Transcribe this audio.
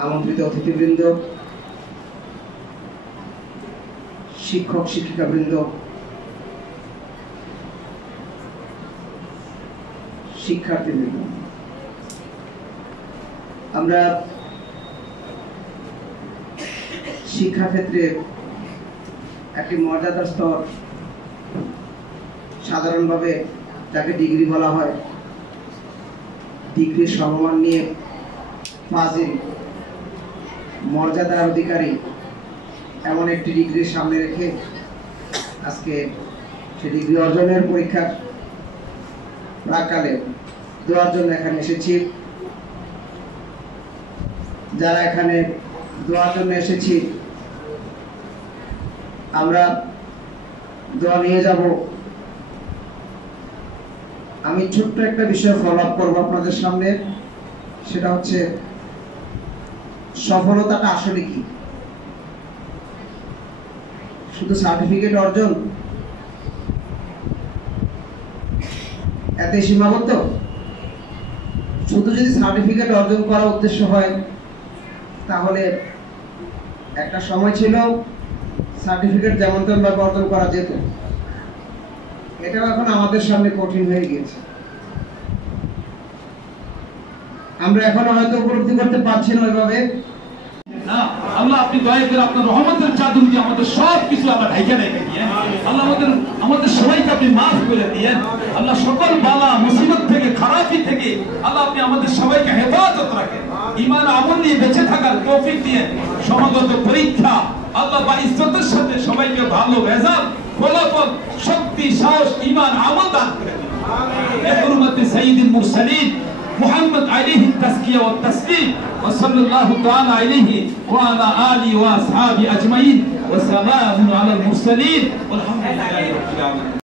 আমন্ত্রিত অতিথিবৃন্দ, শিক্ষক শিক্ষিকাবৃন্দ, শিক্ষার্থীবৃন্দ, আমরা শিক্ষাক্ষেত্রে একটি মর্যাদার স্তর, সাধারণভাবে যাকে ডিগ্রি বলা হয়, ডিগ্রির সমমান নিয়ে ফাজিল, মর্যাদার অধিকারী এমন একটি ডিগ্রির সামনে রেখে আজকে সে ডিগ্রি অর্জনের পরীক্ষার প্রাককালে দেওয়ার জন্য এখানে এসেছি। যারা এখানে দেওয়ার জন্য এসেছি, আমরা দোয়া নিয়ে যাব। আমি ছোট্ট একটা বিষয় ফলো আপ করবো আপনাদের সামনে, সেটা হচ্ছে সফলতাটা আসলে কি। শুধু সার্টিফিকেট অর্জন এতে সীমাবদ্ধ? শুধু যদি সার্টিফিকেট অর্জন করার উদ্দেশ্য হয়, তাহলে একটা সময় ছিল সার্টিফিকেট যেমন তেমন ভাবে অর্জন করা যেত। এটাও এখন আমাদের সামনে কঠিন হয়ে গিয়েছে। আমরা এখনো হয়তো উপলব্ধি করতে পারছি না ওইভাবে। আল্লাহ আপনি দয়া করে আপনার রহমতের চাদর দিয়ে আমাদের সব কিছু আল্লাহ ঢাইকা রেখে দিয়েন। আল্লাহ আমাদের সবাইকে আপনি মাফ করে দিয়েন। আল্লাহ সকল বালা মুসিবত থেকে, খারাপি থেকে আল্লাহ আপনি আমাদের সবাইকে হেফাজত রাখেন। ঈমান আমল নিয়ে বেঁচে থাকার তৌফিক দিয়েন। সমাগত পরীক্ষা আল্লাহ বা ইজ্জতের সাথে সবাইকে ভালো রেজাল্ট, ফলাফল, শক্তি, সাহস, ঈমান আমল দান করে দিন। আমিন। হুরমতে সাইয়্যিদুল মুরসালিন محمد عليه التزكية والتسليم وصلى الله تعالى عليه وعلى آله وأصحابه أجمعين وسلام على المرسلين والحمد لله رب العالمين.